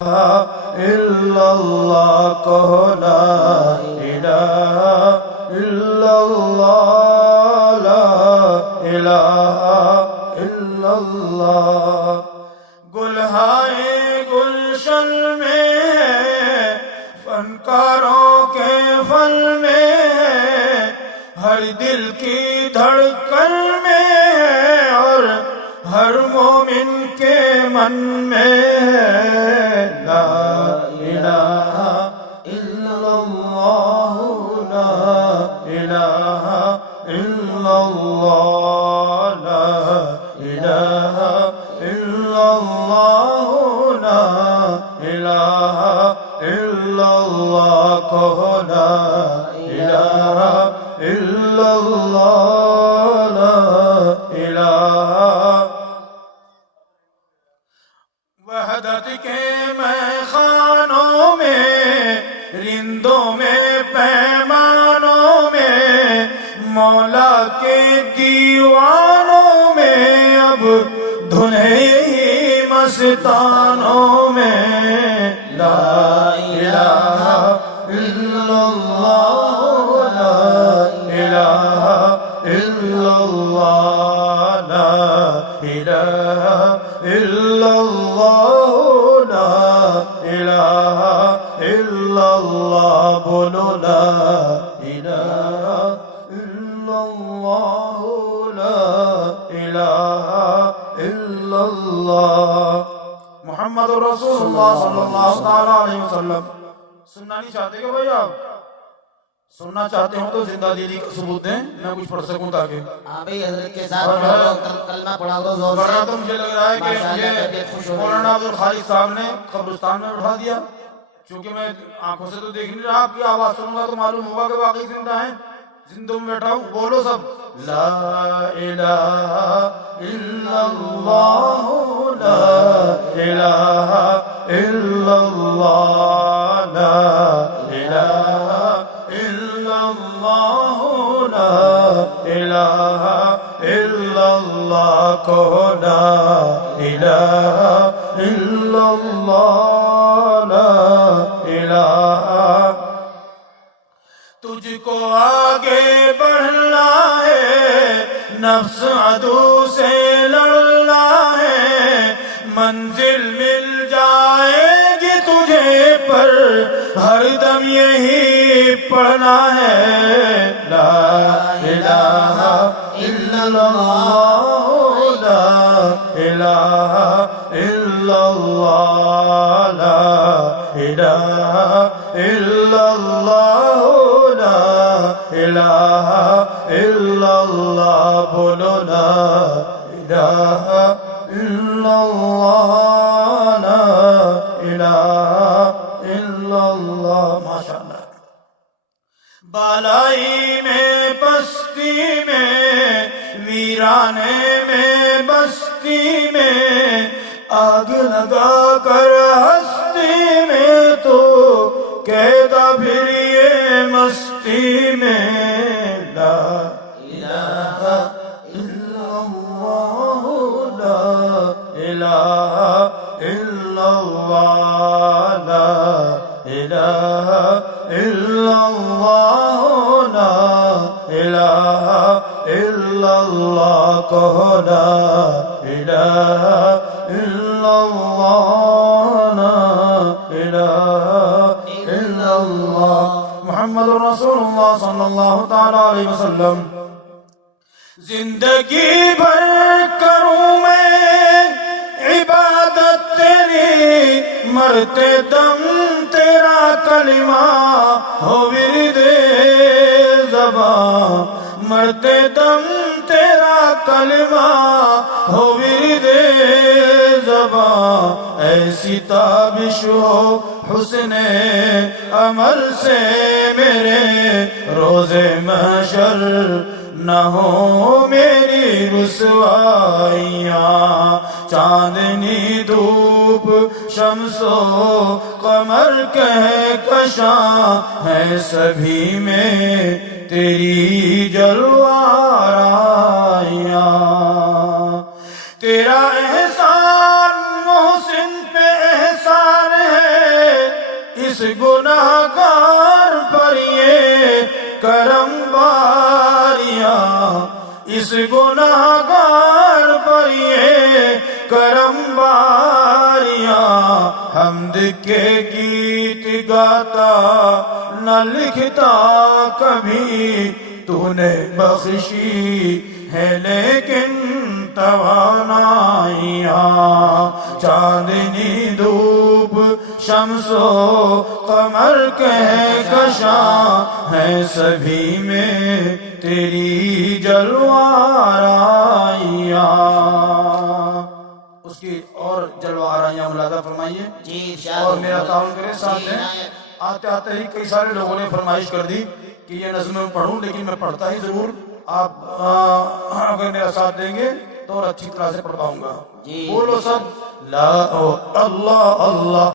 الا اللہ کہو لا الہ الا اللہ لا الہ الا اللہ گلہائے گلشن میں ہے فنکاروں کے فن میں ہے ہر دل کی دھڑکن میں ہے اور ہر مومن کے من میں ہے لا الہ الا اللہ لا الہ الا اللہ لا الہ الا اللہ لا الہ الا اللہ کہو لا الہ الا اللہ لا الہ وحدت کے میخانوں میں رندوں میں پیمانوں میں مولا کے دیوانوں میں اب دھنے ہی مستانوں میں لا الہ الا اللہ لا الہ الا اللہ لا الہ الا اللہ لا الہ الا اللہ بولو لا الہ الا اللہ لا الہ الا اللہ محمد رسول اللہ صلی اللہ تعالیٰ علیہ وسلم سننا نہیں چاہتے کہ بھائی آپ سننا چاہتے ہوں تو زندہ دلی کا ثبوت دیں میں کچھ پڑھ سکوں تاکہ بھائی حضرت کے ساتھ کلمہ پڑھا دو زور ورنہ تو مجھے لگ رہا ہے کہ یہ مولانا عبدالخالق صاحب نے قبرستان میں اٹھا دیا چونکہ میں آنکھوں سے تو دیکھ نہیں رہا آپ کی آواز سنوں گا تو معلوم ہوگا کہ واقعی زندہ ہیں زندوں میں بیٹھا ہوں بولو سب لا الہ الا اللہ لا الہ الا اللہ لا الہ الا اللہ لا الہ الا اللہ کہو لا الہ الا اللہ لا الہ تجھ کو آگے بڑھنا ہے نفس عدو سے لڑنا ہے منزل مل جائے گی تجھے پر ہر دم یہی پڑھنا ہے لا الہ الا اللہ لا الہ الا اللہ لا الہ الا اللہ لا الہ الا اللہ بولو لا الہ الا اللہ لا الہ الا اللہ ماشاءاللہ بالائی میں پستی میں ویرانے میں بستی میں آگ لگا کر ہستی میں تو کہتا پھر یہ مستی میں لا الہ الا اللہ لا الہ الا اللہ لا الہ الا اللہ لا الہ الا اللہ کہو لا الہ الا اللہ لا الہ الا اللہ محمد رسول اللہ صلی اللہ تعالیٰ علیہ وسلم زندگی بھر کروں میں عبادت تیری مرتے دم تیرا کلمہ ہو ورد زباں مرتے دم تیرا کلمہ ہو ورد زباں ایسی تابش ہو حسن عمل سے میرے روز محشر نہ ہو میری رسوائیاں چاندنی دھوپ شمس و قمر کہکشاں ہے سبھی میں تیری جلوائیاں تیرا احسان محسن پہ احسان اس گناہگار پر یہ کرم باریاں، اس گناہگار پر یہ کرم باریاں، حمد کے گیت گاتا نہ لکھتا کبھی، تو نے بخشی ہے لیکن توانائیاں، چاندنی دھوپ شمس و قمر کہکشاں ہیں، سبھی میں تیری جلوہ آرائیاں۔ اس کی اور جلوہ آرائیاں ملاحظہ فرمائیے جی ارشاد اور میرا تعاون کرے ساتھ جی میں۔ آتے آتے ہی کئی سارے لوگوں نے فرمائش کر دی کہ یہ نظم میں پڑھوں، لیکن میں پڑھتا ہی ضرور، آپ اگر میرا ساتھ دیں گے تو اور اچھی طرح سے پڑھ پاؤں گا۔ جی بولو سب لا اللہ اللہ